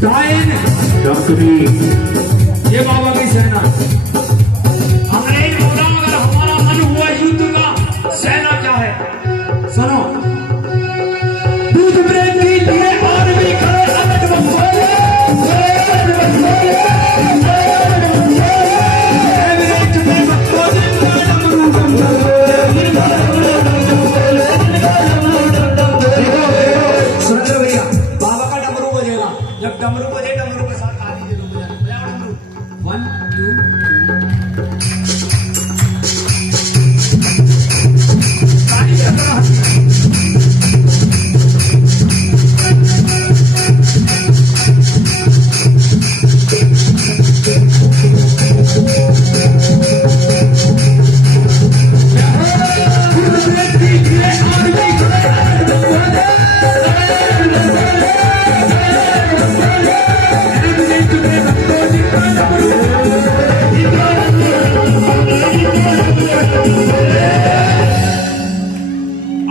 डायन डकरी, ये बाबा की सेना। अंग्रेज बोला अगर हमारा मन हुआ युद्ध का, सेना क्या है सुनो। दूध ब्रेक के लिए आर्मी खड़े, अमट बंसोले, जब डमरू बजे, डमरू के साथ ताली दे दो, बजाओ डमरू। 1 2 ताली बजा।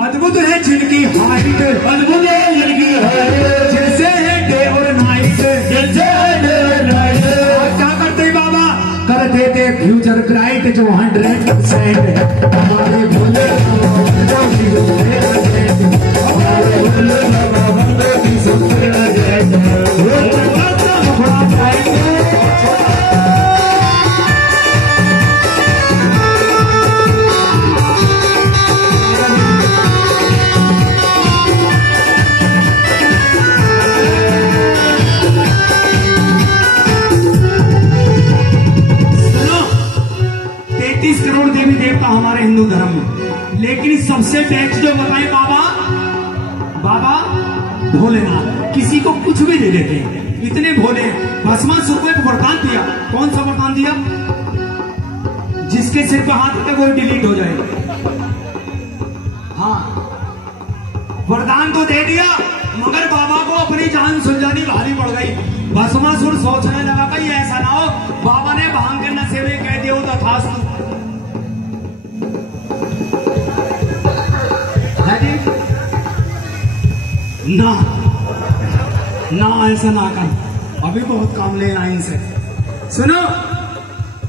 अद्भुत है जिनकी हाइट, अद्भुत है जिनकी हाइट, जैसे है डे और नाइट, जैसे है डे और नाइट। क्या करते बाबा? कर देते फ्यूचर ब्राइट, जो 100% हमारे भोले करोड़ देवी देवता हमारे हिंदू धर्म में, लेकिन सबसे बेस्ट जो बताए बाबा, बाबा भोलेनाथ। किसी को कुछ भी दे देते हैं, इतने भोले। भस्मासुर को एक वरदान दिया। कौन सा वरदान दिया? जिसके सिर पर हाथ रखे वो डिलीट हो जाएगा। हाँ, वरदान तो दे दिया, मगर बाबा को अपनी जान सुलझानी भारी पड़ गई। भस्मासुर सोचने लगा कहीं ऐसा ना हो बाबा ने भांग के नशे में कह दिया तथास्तु। ना ना ऐसा ना कर, अभी बहुत काम लेना इनसे। सुनो,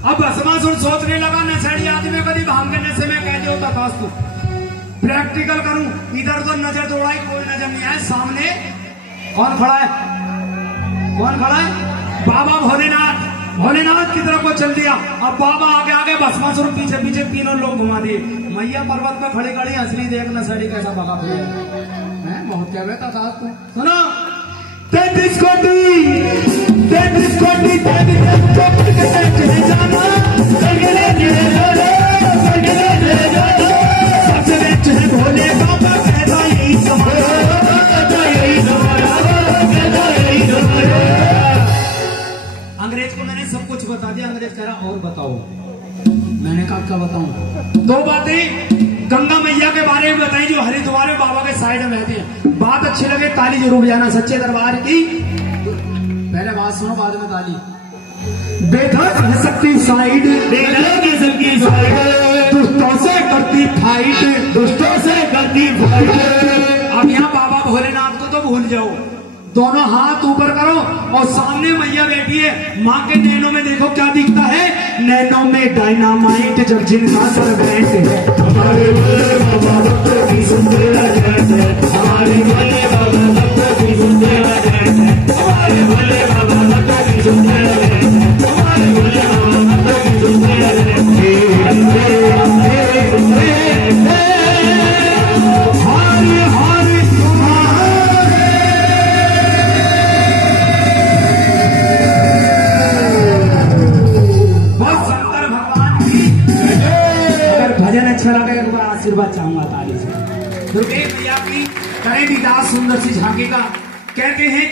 अब भस्मासुर सोचने लगा नशेड़ी आदमी कभी भांग के नशे में कह दिया तथास्तु। प्रैक्टिकल करूं, इधर उधर नजर दौड़ाई, कोई नजर नहीं आए। सामने कौन खड़ा है? कौन खड़ा है? बाबा भोलेनाथ। भोलेनाथ की तरफ को चल दिया। अब बाबा आगे आगे, भस्मासुर पीछे पीछे, तीनों लोग घुमा दिए। मैया पर्वत पे खड़ी खड़ी असली देख नशेड़ी कैसा भगा फिर बहुत क्या बेटा था। सुनो, 33 कोटि भोले बाबा कहता यही अंग्रेज को मैंने सब कुछ बता दिया। अंग्रेज कह रहा और बताओ। मैंने कहा क्या बताऊं? 2 बातें गंगा मैया के बारे में बताई जो हरिद्वार में बाबा के साइड में रहती है। बात अच्छी लगे ताली जरूर बजाना सच्चे दरबार की। पहले बात सुनो, बाद में ताली। बेधक है सबकी साइड, बेधक है सबकी साइड, दुष्टों से करती फाइट, दुष्टों से करती फाइट। अब यहाँ बाबा भोलेनाथ को तो भूल जाओ, दोनों हाथ ऊपर करो और सामने मैया बैठी है। माँ के नैनों में देखो क्या दिखता है? नैनों में डायनामाइट, जब जिनका सर बैंड है। हमारे भोले बाबा भक्तों की सुंदर जैसे, हमारे भोले बाबा भक्तों की सुंदर जैसे, हमारे भोले बाबा भक्तों की सुंदर जैसे, हमारे भोले बाबा भक्तों की सुंदर जैसे। अच्छा लगा एक बार आशीर्वाद चाहूंगा ताली से। दुर्गे मैया की करें विलास सुंदर सी झांकी का। कहते हैं